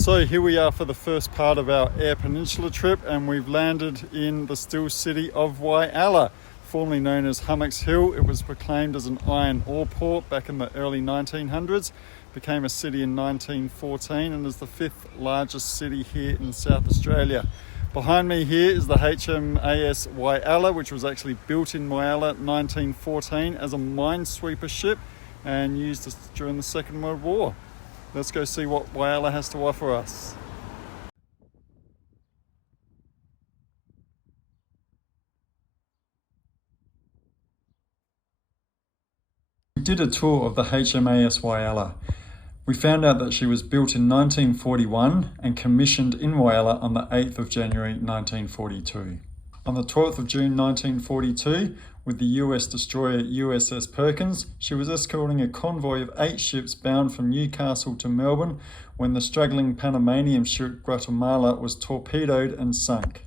So here we are for the first part of our Eyre Peninsula trip, and we've landed in the still city of Whyalla, formerly known as Hummocks Hill. It was proclaimed as an iron ore port back in the early 1900s, became a city in 1914 and is the fifth largest city here in South Australia. Behind me here is the HMAS Whyalla, which was actually built in Whyalla 1914 as a minesweeper ship and used during the Second World War. Let's go see what Whyalla has to offer us. We did a tour of the HMAS Whyalla. We found out that she was built in 1941 and commissioned in Whyalla on the 8th of January 1942. On the 12th of June 1942, with the US destroyer USS Perkins, she was escorting a convoy of 8 ships bound from Newcastle to Melbourne when the struggling Panamanian ship Guatemala was torpedoed and sunk.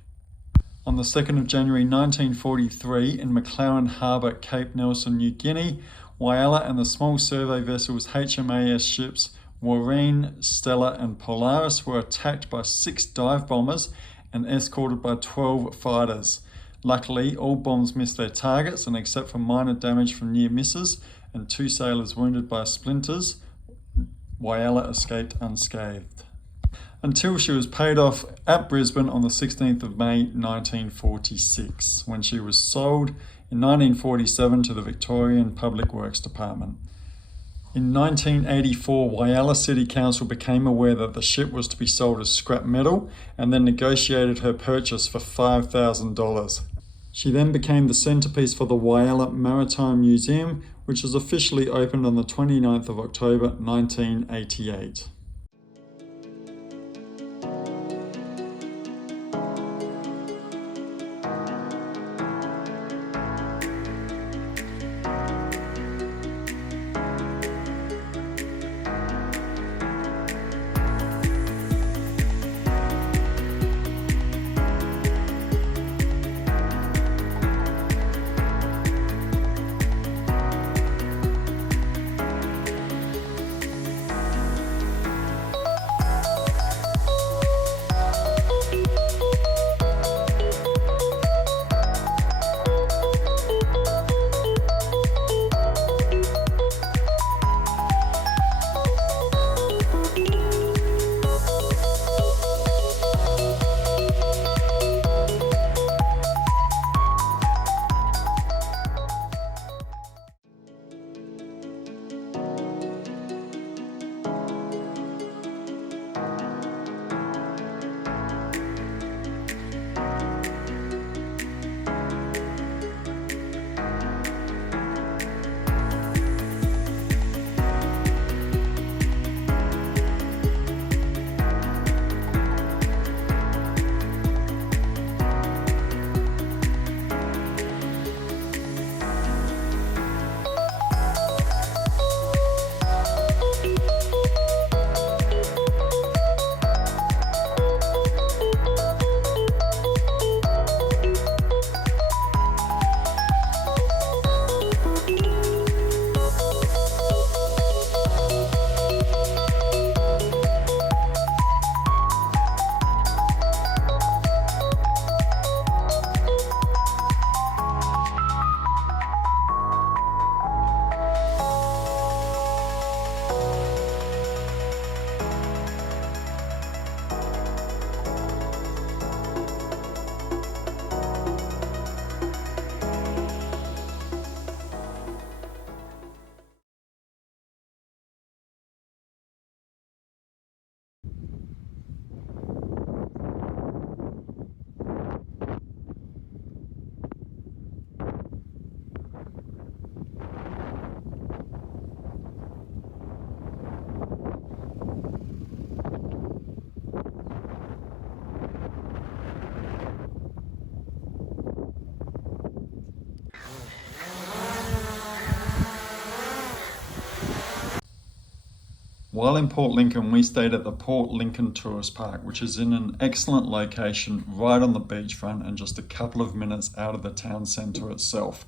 On the 2nd of January 1943, in McLaren Harbour, Cape Nelson, New Guinea, Whyalla and the small survey vessels HMAS ships Warreen, Stella and Polaris were attacked by 6 dive bombers and escorted by 12 fighters. Luckily, all bombs missed their targets, and except for minor damage from near misses and 2 sailors wounded by splinters, Whyalla escaped unscathed. Until she was paid off at Brisbane on the 16th of May 1946, when she was sold in 1947 to the Victorian Public Works Department. In 1984, Whyalla City Council became aware that the ship was to be sold as scrap metal and then negotiated her purchase for $5,000. She then became the centrepiece for the Whyalla Maritime Museum, which was officially opened on the 29th of October 1988. While in Port Lincoln, we stayed at the Port Lincoln Tourist Park, which is in an excellent location right on the beachfront and just a couple of minutes out of the town centre itself.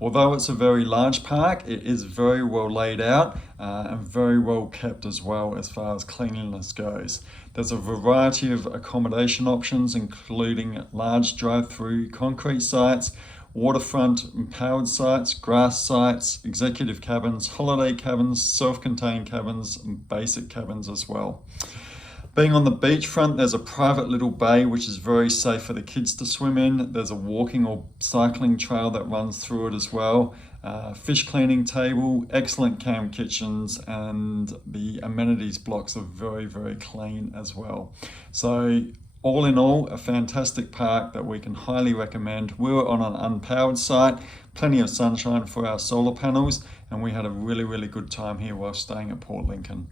Although it's a very large park, it is very well laid out and very well kept as well as far as cleanliness goes. There's a variety of accommodation options, including large drive-through concrete sites, waterfront empowered sites, grass sites, executive cabins, holiday cabins, self-contained cabins, and basic cabins as well. Being on the beachfront, there's a private little bay which is very safe for the kids to swim in. There's a walking or cycling trail that runs through it as well. Fish cleaning table, excellent camp kitchens, and the amenities blocks are very, very clean as well. So all in all, a fantastic park that we can highly recommend. We were on an unpowered site, plenty of sunshine for our solar panels, and we had a really, really good time here while staying at Port Lincoln.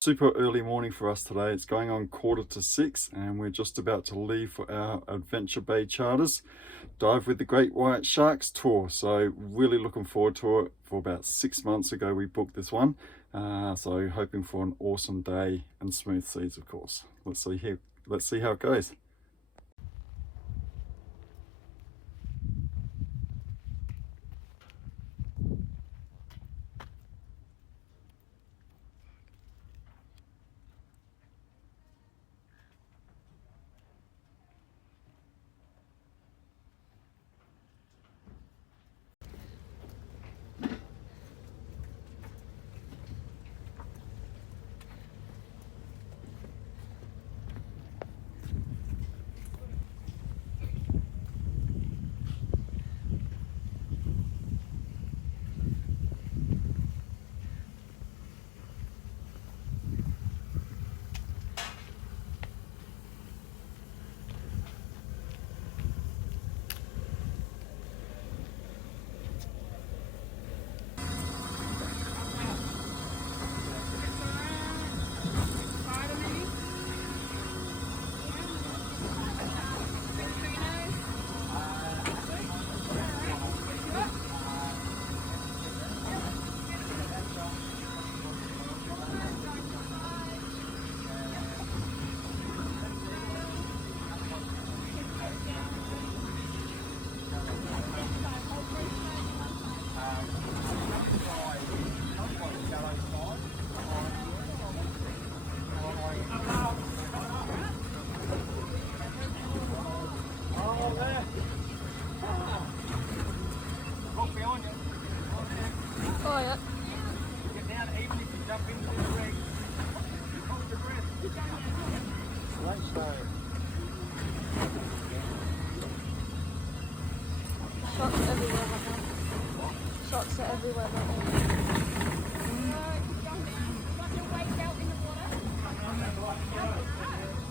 Super early morning for us today. It's going on 5:45 and we're just about to leave for our Adventure Bay charters dive with the great white sharks tour. So really looking forward to it. For about 6 months ago we booked this one, so hoping for an awesome day and smooth seas, of course. Let's see how it goes. Shots are everywhere right now.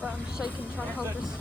But I'm shaking trying to hold this.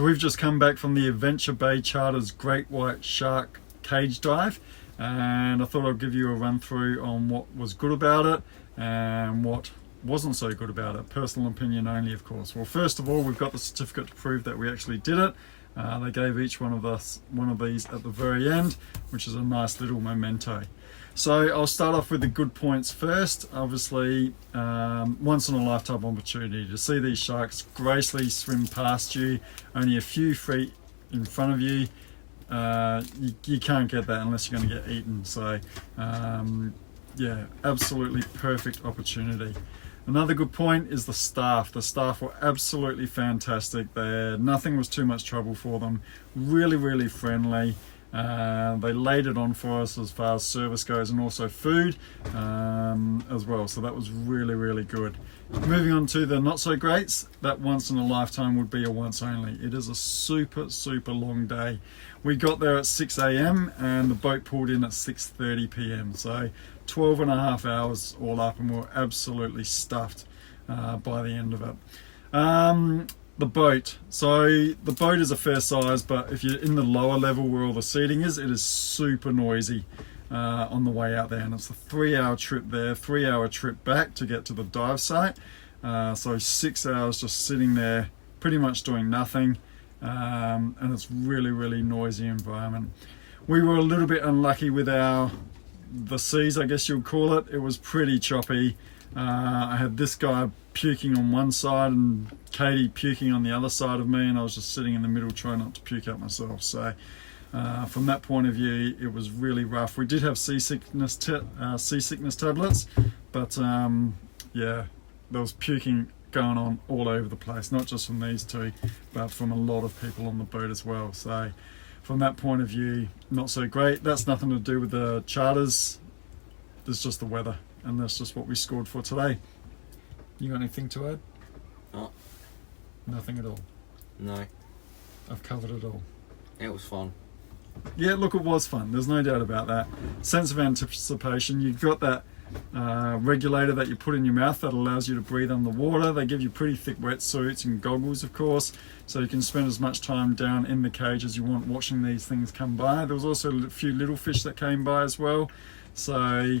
So we've just come back from the Adventure Bay Charter's Great White Shark Cage Dive, and I thought I'd give you a run through on what was good about it and what wasn't so good about it. Personal opinion only, of course. Well, first of all, we've got the certificate to prove that we actually did it. They gave each one of us one of these at the very end, which is a nice little memento. So I'll start off with the good points first. Obviously, once in a lifetime opportunity to see these sharks gracefully swim past you, only a few feet in front of you. You can't get that unless you're going to get eaten. So yeah, absolutely perfect opportunity. Another good point is the staff. The staff were absolutely fantastic. Nothing was too much trouble for them. Really, really friendly. They laid it on for us as far as service goes, and also food as well. So that was really, really good. Moving on to the not so greats, that once in a lifetime would be a once only. It is a super, super long day. We got there at 6 a.m. and the boat pulled in at 6:30 p.m. So 12 and a half hours all up, and we were absolutely stuffed by the end of it. The boat. So the boat is a fair size, but if you're in the lower level where all the seating is, it is super noisy on the way out there. And it's a 3-hour trip there, 3-hour trip back to get to the dive site. So 6 hours just sitting there, pretty much doing nothing. And it's really, really noisy environment. We were a little bit unlucky with the seas, I guess you'd call it. It was pretty choppy. I had this guy puking on one side and Katie puking on the other side of me, and I was just sitting in the middle trying not to puke out myself. So from that point of view, it was really rough. We did have seasickness tablets, but yeah, there was puking going on all over the place, not just from these two, but from a lot of people on the boat as well. So from that point of view, not so great. That's nothing to do with the charters. It's just the weather, and that's just what we scored for today. You got anything to add? No. Nothing at all. No. I've covered it all. It was fun. Yeah, look, it was fun. There's no doubt about that. Sense of anticipation. You've got that regulator that you put in your mouth that allows you to breathe underwater. They give you pretty thick wetsuits and goggles, of course, so you can spend as much time down in the cage as you want watching these things come by. There was also a few little fish that came by as well. So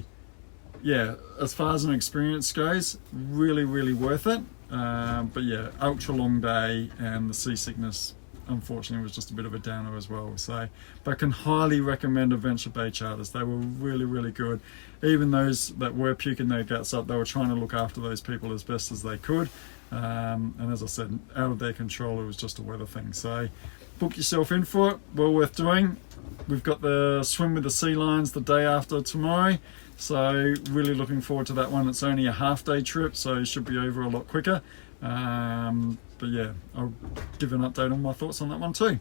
yeah, as far as an experience goes, really, really worth it. But yeah, ultra long day, and the seasickness unfortunately was just a bit of a downer as well. So, but I can highly recommend Adventure Bay Charters. They were really, really good. Even those that were puking their guts up, they were trying to look after those people as best as they could. And as I said, out of their control, it was just a weather thing. So book yourself in for it, well worth doing. We've got the swim with the sea lions the day after tomorrow. So really looking forward to that one. It's only a half-day trip, so it should be over a lot quicker. But yeah, I'll give an update on my thoughts on that one too.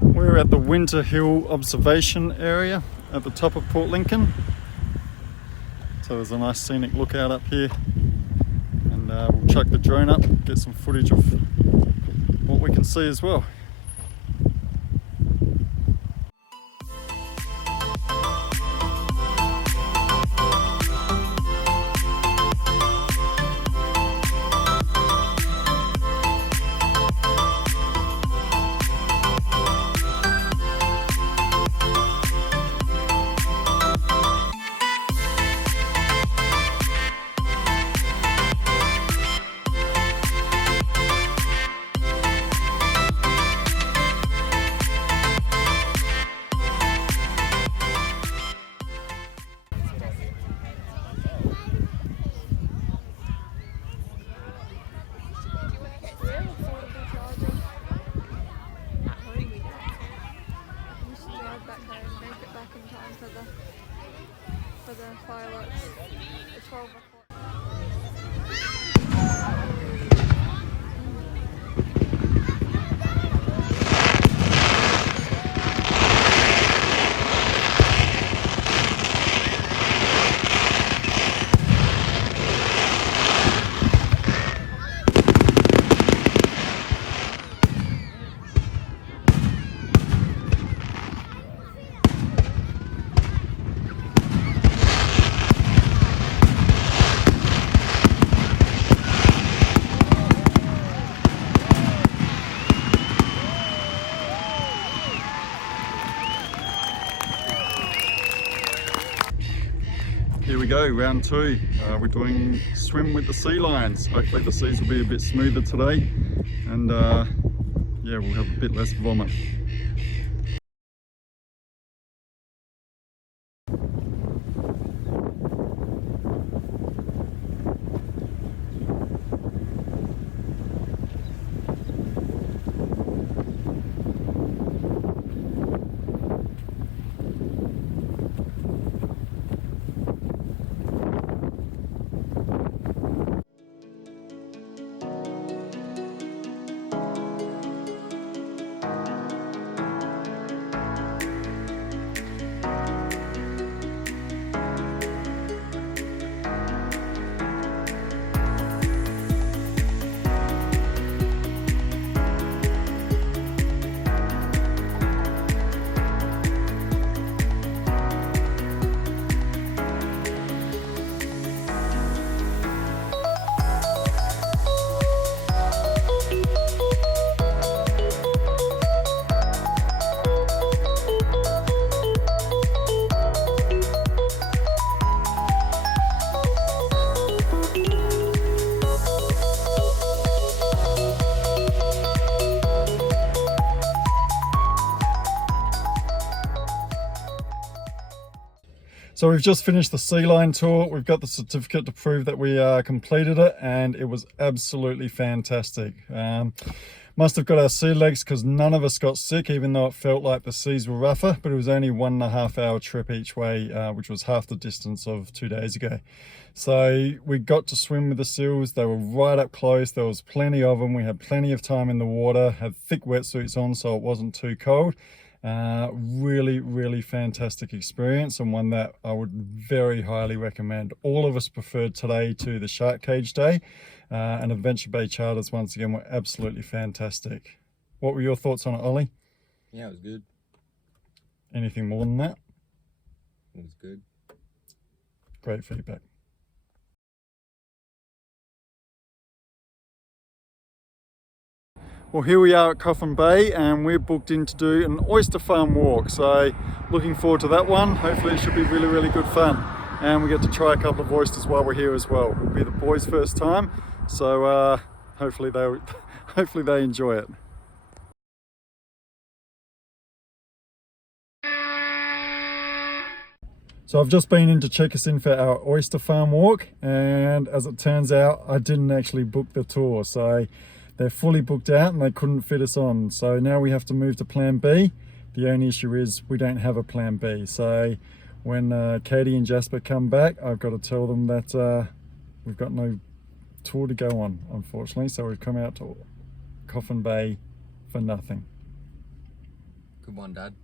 We're at the Winter Hill Observation Area at the top of Port Lincoln. So there's a nice scenic lookout up here. And we'll chuck the drone up, get some footage of what we can see as well. For the fireworks at 12 o'clock. Here we go, round 2. We're doing swim with the sea lions. Hopefully the seas will be a bit smoother today, and yeah, we'll have a bit less vomit. So we've just finished the sea lion tour. We've got the certificate to prove that we completed it, and it was absolutely fantastic. Must have got our sea legs because none of us got sick, even though it felt like the seas were rougher, but it was only 1.5 hour trip each way, which was half the distance of 2 days ago. So we got to swim with the seals. They were right up close. There was plenty of them. We had plenty of time in the water, had thick wetsuits on so it wasn't too cold. Really fantastic experience, and one that I would very highly recommend. All of us preferred today to the shark cage day, and Adventure Bay charters once again were absolutely fantastic. What were your thoughts on it, Ollie? Yeah, it was good. Anything more than that? It was good. Great feedback. Well, here we are at Coffin Bay, and we're booked in to do an oyster farm walk. So looking forward to that one. Hopefully it should be really good fun. And we get to try a couple of oysters while we're here as well. It'll be the boys' first time. So hopefully they enjoy it. So I've just been in to check us in for our oyster farm walk, and as it turns out, I didn't actually book the tour. So they're fully booked out and they couldn't fit us on. So now we have to move to plan B. The only issue is we don't have a plan B. So when Katie and Jasper come back, I've got to tell them that we've got no tour to go on, unfortunately. So we've come out to Coffin Bay for nothing. Good one, Dad.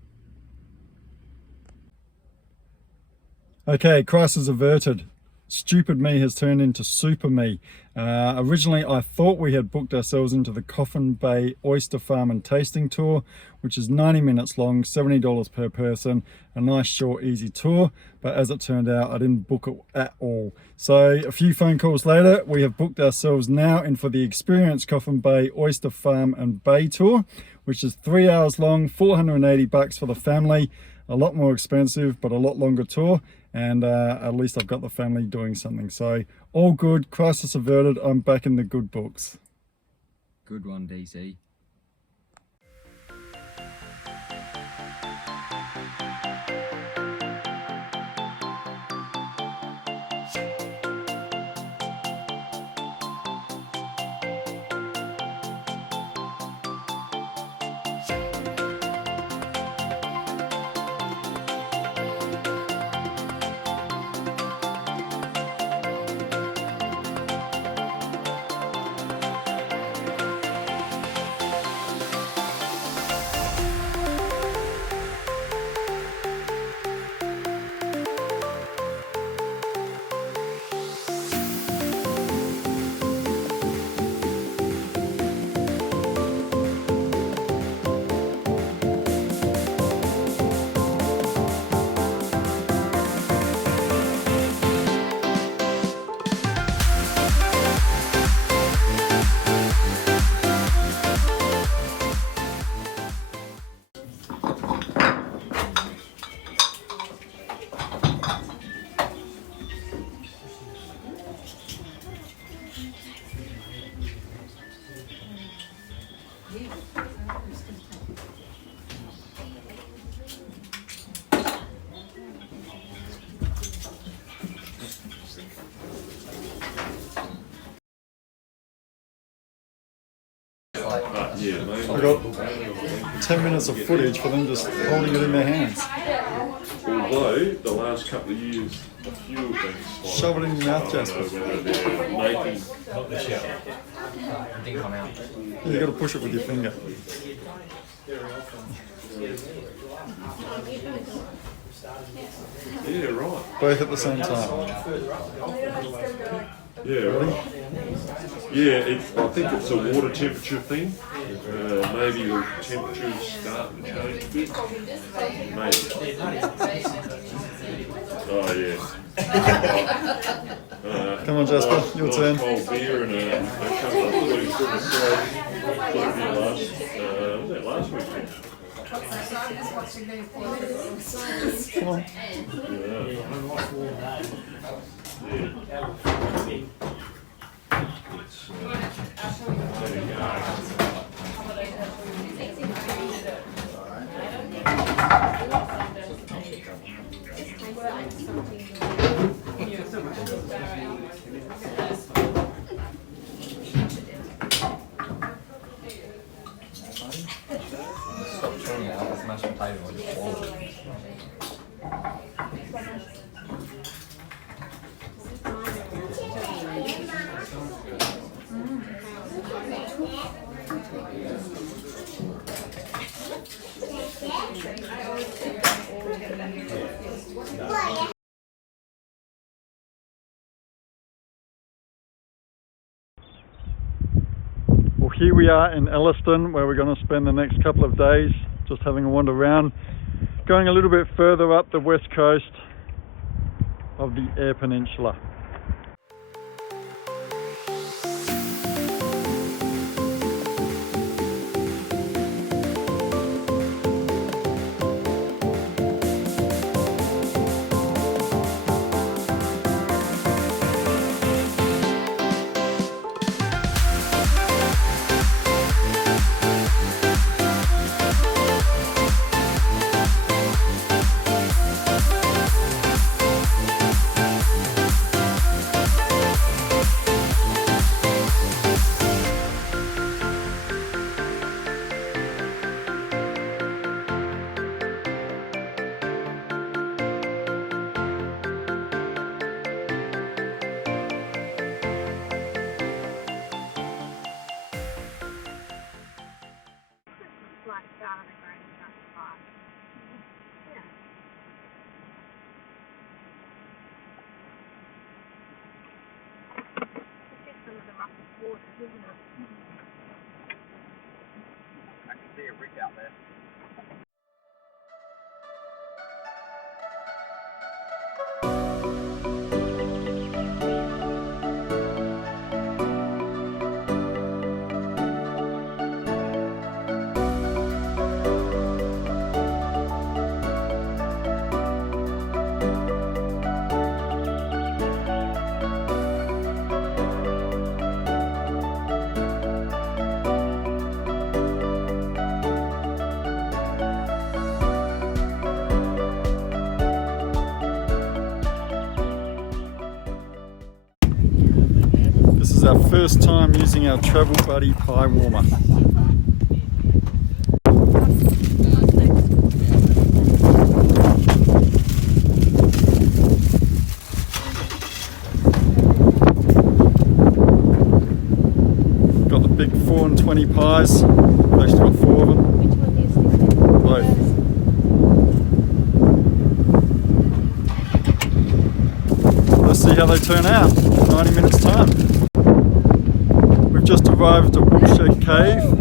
Okay, crisis averted. Stupid me has turned into super me. Originally, I thought we had booked ourselves into the Coffin Bay Oyster Farm and Tasting Tour, which is 90 minutes long, $70 per person, a nice, short, easy tour. But as it turned out, I didn't book it at all. So a few phone calls later, we have booked ourselves now in for the Experience Coffin Bay Oyster Farm and Bay Tour, which is 3 hours long, $480 for the family. A lot more expensive, but a lot longer tour. And at least I've got the family doing something. So all good, crisis averted. I'm back in the good books. Good one, DC. Yeah, mate. I got 10 minutes of footage for them just holding it in their hands. Although the last couple of years, a few of them. Shove it in your mouth, Jasper. Whether they're making. It didn't come out. You got to push it with your finger. Yeah, right. Both at the same time. Yeah, right. Yeah, I think it's a water temperature thing. Maybe the temperature's starting to change a bit. Maybe. Oh, yeah. Come on, Jasper, your turn. Cold beer and a couple of things from the side. Was that last week? Come on. Stop chewing it out. It's mashed potato. I just swallowed it. Well, here we are in Elliston, where we're going to spend the next couple of days just having a wander around, going a little bit further up the west coast of the Eyre Peninsula. I can see a rig out there. This is our first time using our Travel Buddy pie warmer. Got the big 4 and 20 pies. We've actually got 4 of them. Which one do you stick Both. Let's see how they turn out in 90 minutes time. We've just arrived at Woolshed Cave.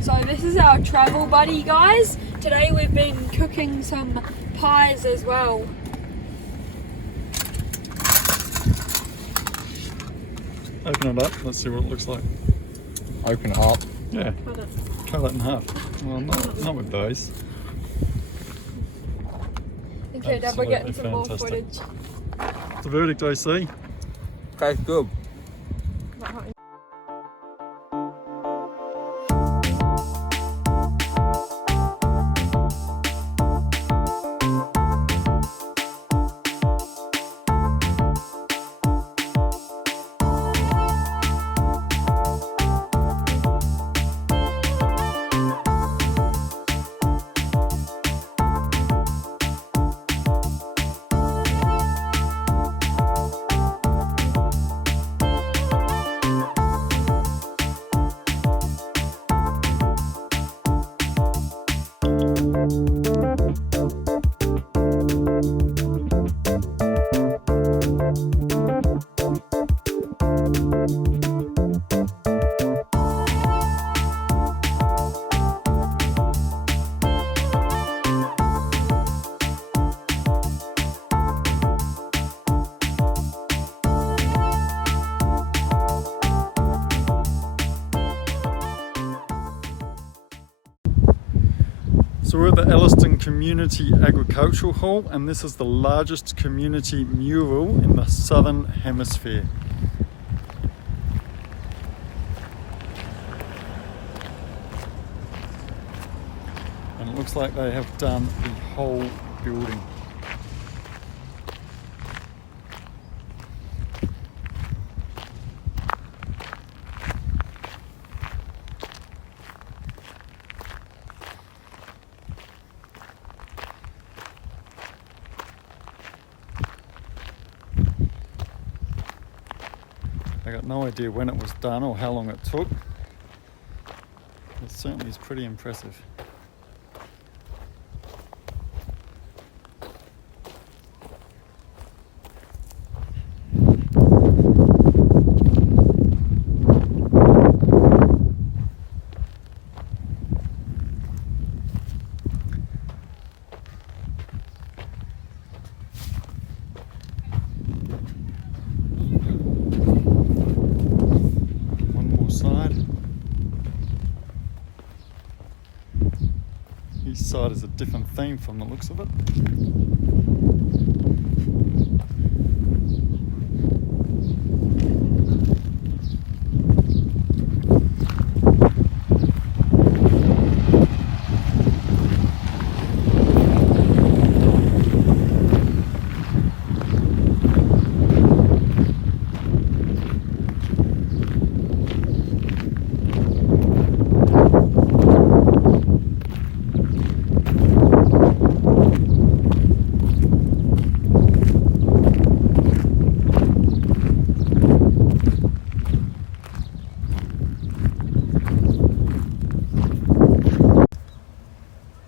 So this is our travel buddy, guys. Today we've been cooking some pies as well. Open it up, let's see what it looks like. Open it up. Yeah, cut it in half. Well, not with those. Okay, Dad, we're getting some more Absolutely footage. The verdict, AC. Tastes good. So we're at the Elliston Community Agricultural Hall, and this is the largest community mural in the Southern Hemisphere. And it looks like they have done the whole building. I got no idea when it was done or how long it took. It certainly is pretty impressive. Each side is a different theme from the looks of it.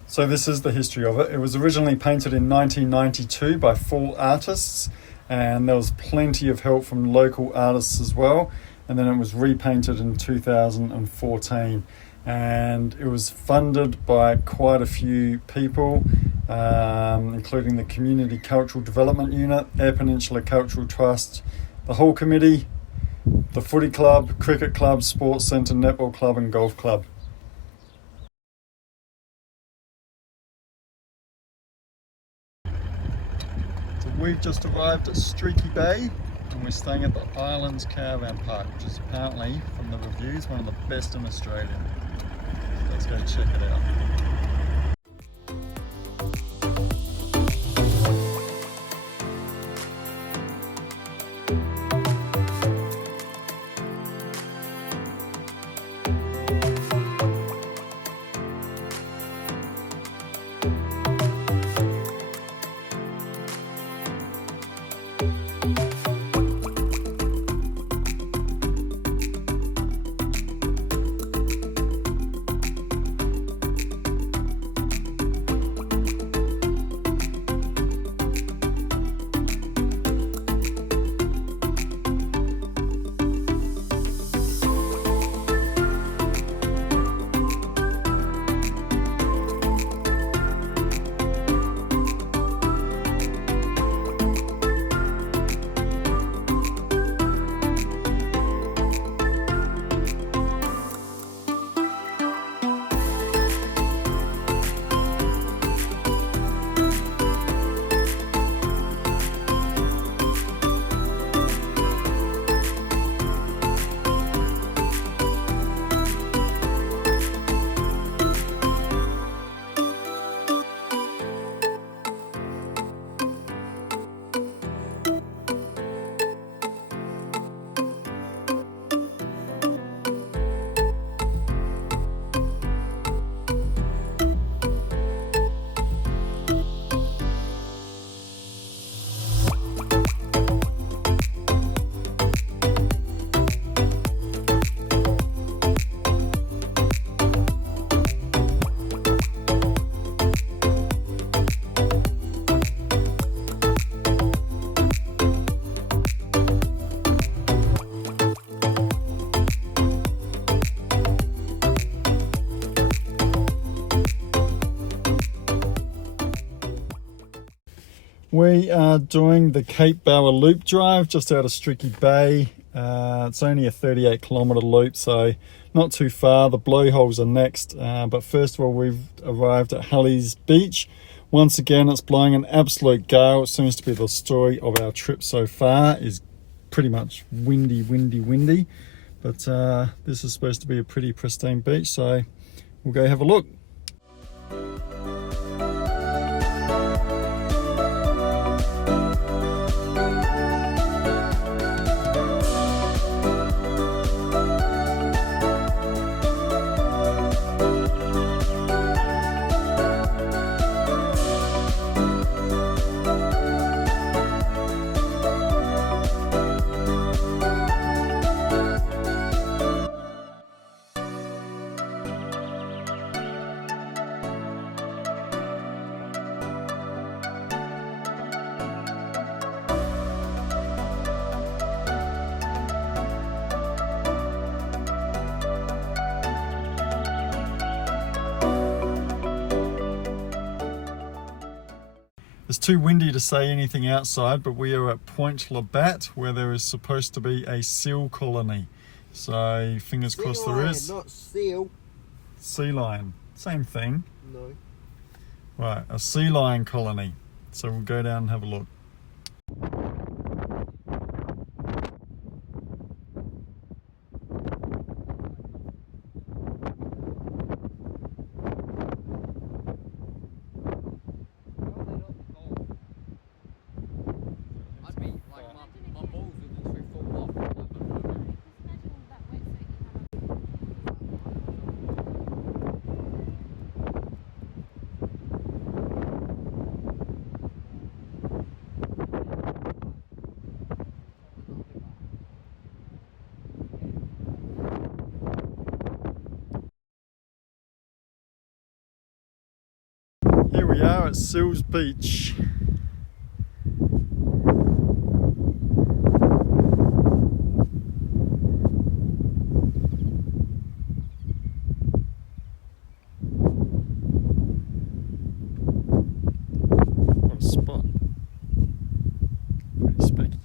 So this is the history of it. It was originally painted in 1992 by 4 artists, and there was plenty of help from local artists as well. And then it was repainted in 2014, and it was funded by quite a few people, including the Community Cultural Development Unit, Eyre Peninsula Cultural Trust, the whole committee, the footy club, cricket club, sports centre, netball club and golf club. We've just arrived at Streaky Bay, and we're staying at the Islands Caravan Park, which is apparently, from the reviews, one of the best in Australia. Let's go check it out. We are doing the Cape Bower Loop Drive just out of Streaky Bay. It's only a 38-kilometre loop, so not too far. The blowholes are next, but first of all we've arrived at Halley's Beach. Once again, it's blowing an absolute gale. It seems to be the story of our trip so far, is pretty much windy. But this is supposed to be a pretty pristine beach, so we'll go have a look. It's too windy to say anything outside, but we are at Point Labatt, where there is supposed to be a seal colony. So fingers crossed there is. Not seal. Sea lion, same thing. No. Right, a sea lion colony. So we'll go down and have a look. Here we are at Seals Beach. What a spot. Pretty specky.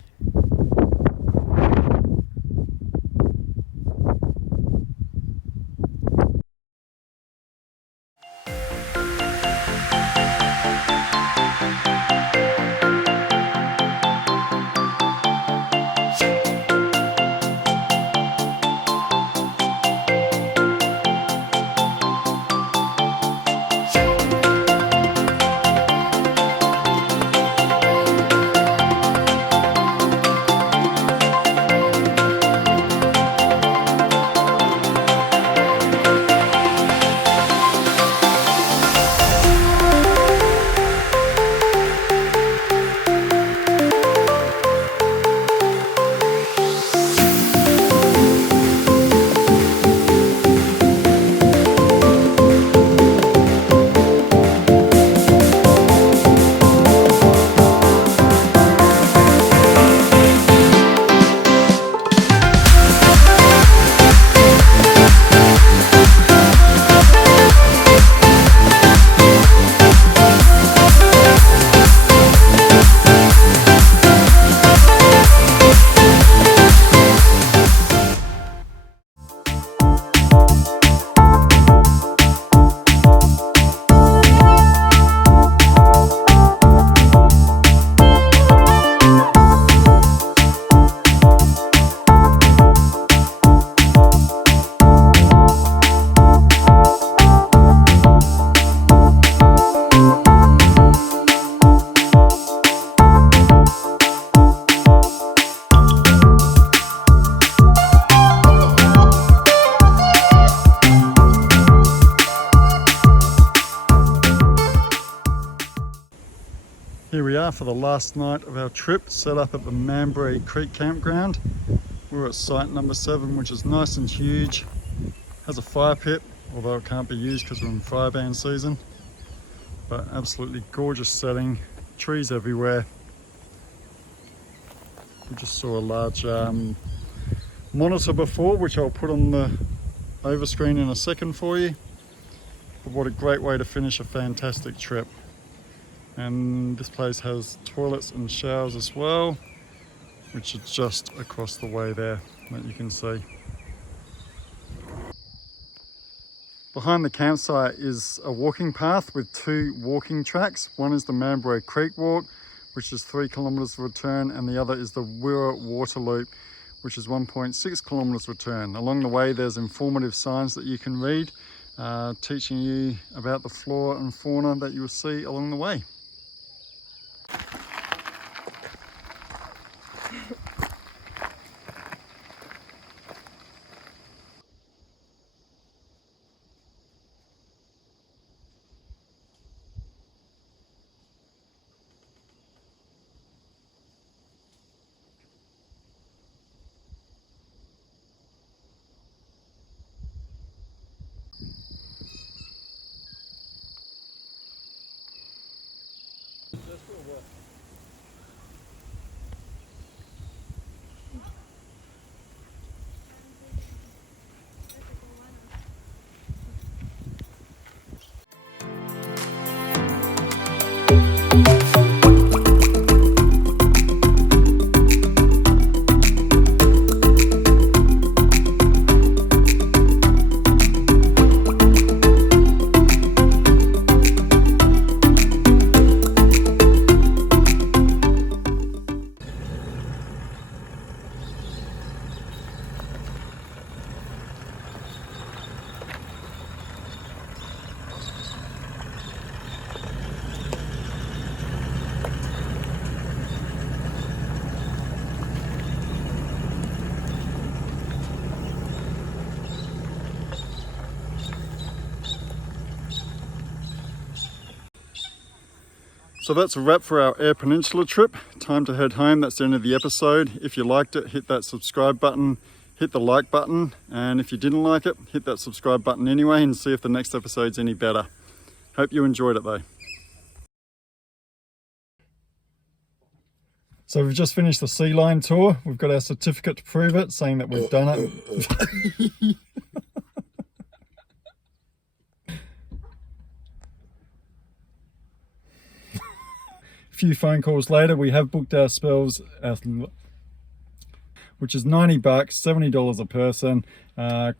Here we are for the last night of our trip, set up at the Manbury Creek campground. We're at site number 7, which is nice and huge. Has a fire pit, although it can't be used because we're in fire ban season. But absolutely gorgeous setting, trees everywhere. We just saw a large monitor before, which I'll put on the overscreen in a second for you. But what a great way to finish a fantastic trip. And this place has toilets and showers as well, which are just across the way there that you can see. Behind the campsite is a walking path with 2 walking tracks. One is the Manborough Creek Walk, which is 3 kilometres return, and the other is the Whyalla Water Loop, which is 1.6 kilometres return. Along the way there's informative signs that you can read, teaching you about the flora and fauna that you will see along the way. So that's a wrap for our Eyre Peninsula trip. Time to head home. That's the end of the episode. If you liked it, hit that subscribe button, hit the like button, and if you didn't like it, hit that subscribe button anyway and see if the next episode's any better. Hope you enjoyed it though. So we've just finished the sea line tour. We've got our certificate to prove it, saying that we've done it. A few phone calls later, we have booked ourselves, which is $90, $70 a person.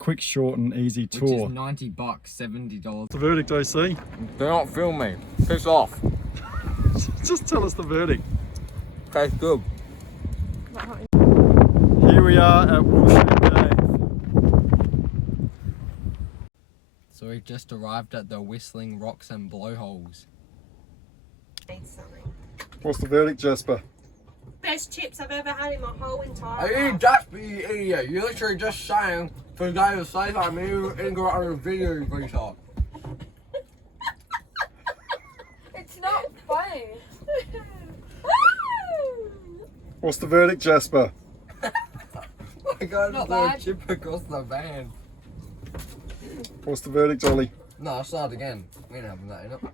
Quick, short and easy tour. Which is $90, $70. The verdict, AC? Do not film me. Piss off. Just tell us the verdict. Tastes good. Here we are at Coffin Bay. So we've just arrived at the Whistling Rocks and Blowholes. What's the verdict, Jasper? Best chips I've ever had in my whole entire Are you life. Jasper, you idiot? You literally just saying for the guy to say something, you didn't go out on a video, you retard. It's not funny. What's the verdict, Jasper? I got Not a bad. chip across the van. What's the verdict, Ollie? No, start again. We ain't having that, innit?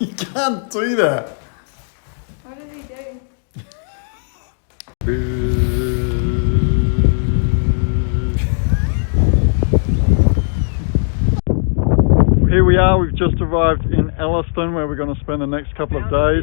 You can't do that. What did he do? Here we are, we've just arrived in Elliston where we're going to spend the next couple of days.